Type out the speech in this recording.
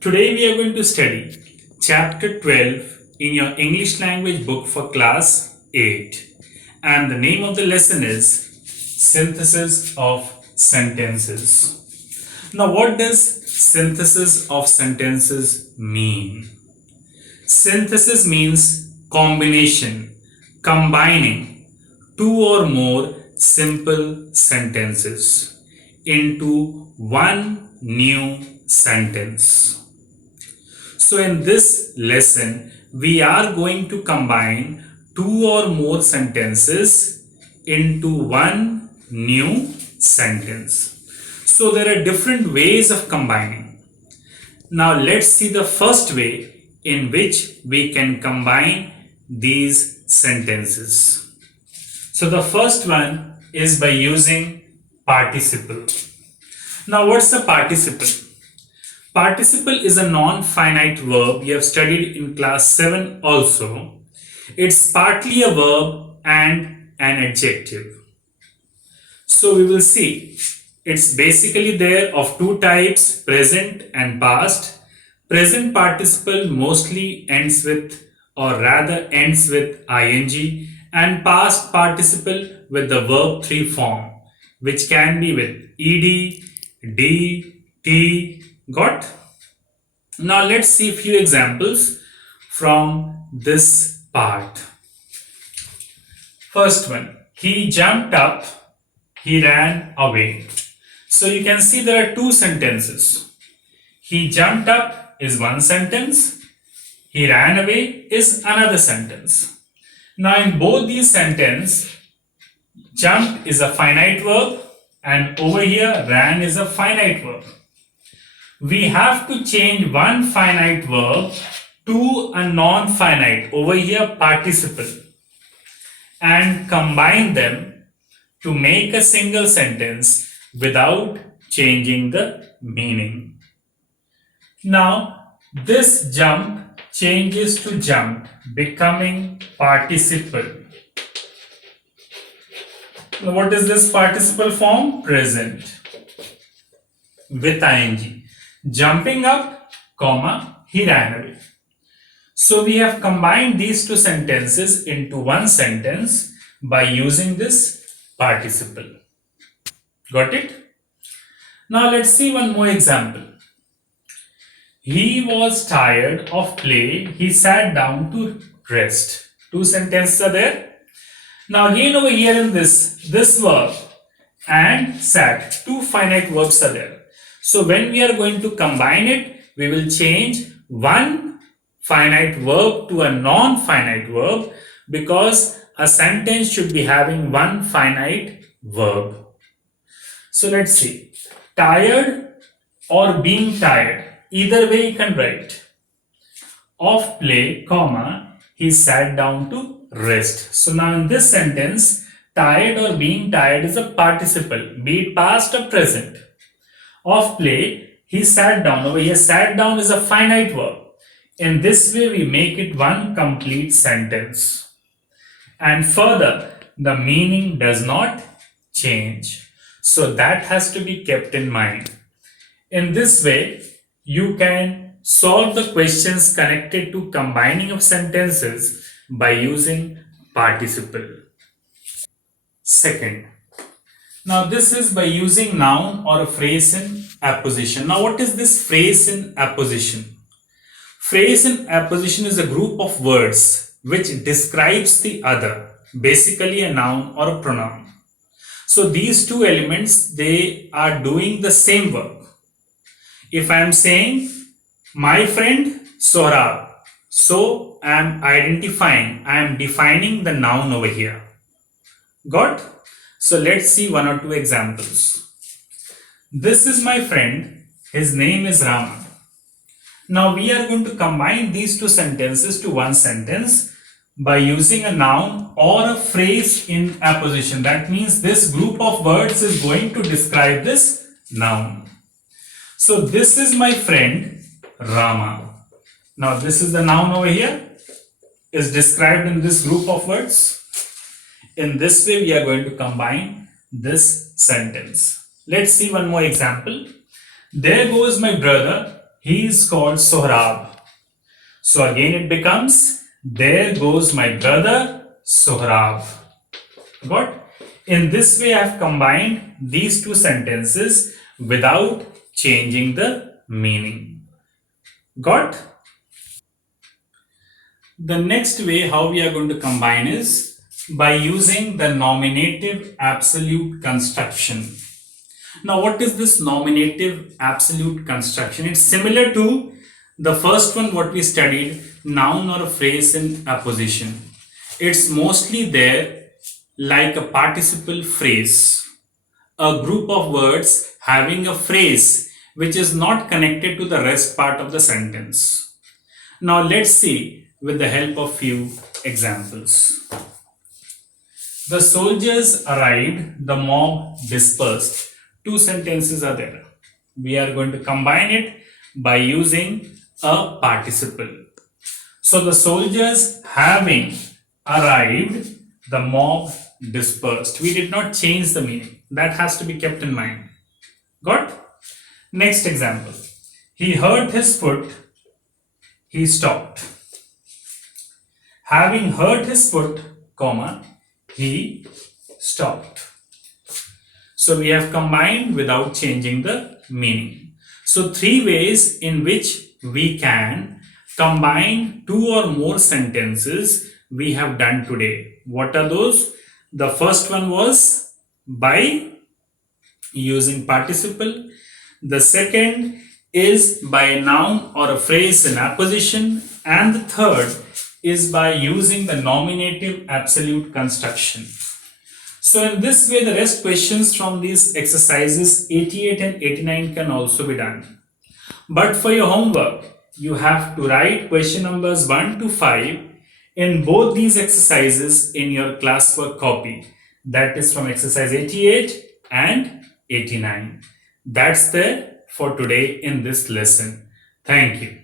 Today we are going to study chapter 12 in your English language book for class 8, and the name of the lesson is Synthesis of Sentences. Now, what does synthesis of sentences mean? Synthesis means combination, combining two or more simple sentences into one new sentence. So in this lesson, we are going to combine two or more sentences into one new sentence. So there are different ways of combining. Now let's see the first way in which we can combine these sentences. So the first one is by using participle. Now what's a participle? Participle is a non-finite verb you have studied in class 7 also. It's partly a verb and an adjective. So we will see it's basically there of two types, present and past. Present participle mostly ends with or rather ends with ing, and past participle with the verb 3 form, which can be with ed, d, t. Got? Now let's see a few examples from this part. First one, he jumped up, he ran away. So you can see there are two sentences. He jumped up is one sentence, he ran away is another sentence. Now in both these sentences, jumped is a finite verb and over here ran is a finite verb. We have to change one finite verb to a non-finite, over here participle, and combine them to make a single sentence without changing the meaning. Now this jump changes to jumped, becoming participle. Now, what is this participle form? Present with ing. Jumping up, comma, he ran away. So we have combined these two sentences into one sentence by using this participle. Got it? Now let's see one more example. He was tired of play. He sat down to rest. Two sentences are there. Now again over here in this verb and sat, two finite verbs are there. So when we are going to combine it, we will change one finite verb to a non-finite verb, because a sentence should be having one finite verb. So let's see. Tired or being tired. Either way you can write. Of play, comma, he sat down to rest. So now in this sentence, tired or being tired is a participle, be it past or present. Of play, he sat down. Over here, sat down is a finite verb. In this way, we make it one complete sentence. And further, the meaning does not change. So that has to be kept in mind. In this way, you can solve the questions connected to combining of sentences by using participle. Second, now this is by using noun or a phrase in apposition. Now what is this phrase in apposition? Phrase in apposition is a group of words which describes the other, basically a noun or a pronoun. So these two elements, they are doing the same work. If I am saying my friend Sohrab, so I am identifying, I am defining the noun over here. Got? So let's see one or two examples. This is my friend, his name is Rama. Now we are going to combine these two sentences to one sentence by using a noun or a phrase in apposition. That means this group of words is going to describe this noun. So this is my friend Rama. Now this is the noun over here, is described in this group of words. In this way, we are going to combine this sentence. Let's see one more example. There goes my brother. He is called Sohrab. So again it becomes there goes my brother Sohrab. Got? In this way I have combined these two sentences without changing the meaning. Got? The next way how we are going to combine is by using the nominative absolute construction. Now, what is this nominative absolute construction? It's similar to the first one, what we studied, noun or a phrase in apposition. It's mostly there like a participle phrase, a group of words having a phrase which is not connected to the rest part of the sentence. Now, let's see with the help of few examples. The soldiers arrived, the mob dispersed. Two sentences are there. We are going to combine it by using a participle. So the soldiers having arrived, the mob dispersed. We did not change the meaning. That has to be kept in mind. Got? Next example. He hurt his foot, he stopped. Having hurt his foot, comma, he stopped. So we have combined without changing the meaning. So three ways in which we can combine two or more sentences we have done today. What are those? The first one was by using participle. The second is by a noun or a phrase in apposition. And the third is by using the nominative absolute construction. So in this way, the rest questions from these exercises 88 and 89 can also be done. But for your homework, you have to write question numbers 1 to 5 in both these exercises in your classwork copy. That is from exercise 88 and 89. That's there for today in this lesson. Thank you.